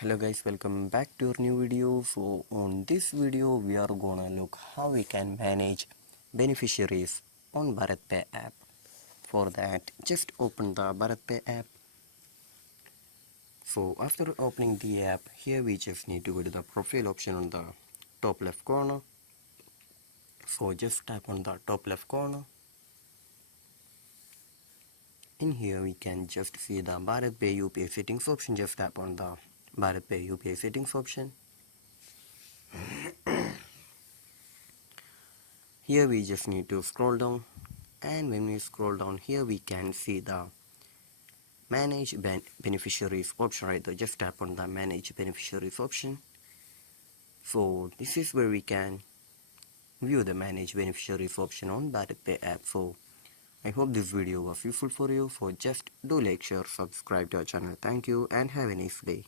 Hello guys, welcome back to our new video. So on this video we are gonna look how we can manage beneficiaries on Bharatpe app. For that, just open the Bharatpe app. So after opening the app, here we just need to go to the profile option on the top left corner. So just tap on the top left corner. In here we can just see the Bharatpe UPI settings option. Just tap on the Bharatpe UPI settings option. Here we just need to scroll down, and when we scroll down here we can see the Manage Beneficiaries option right there. Just tap on the Manage Beneficiaries option. So this is where we can view the Manage Beneficiaries option on Bharatpe app. So I hope this video was useful for you. So just do like, share, subscribe to our channel. Thank you and have a nice day.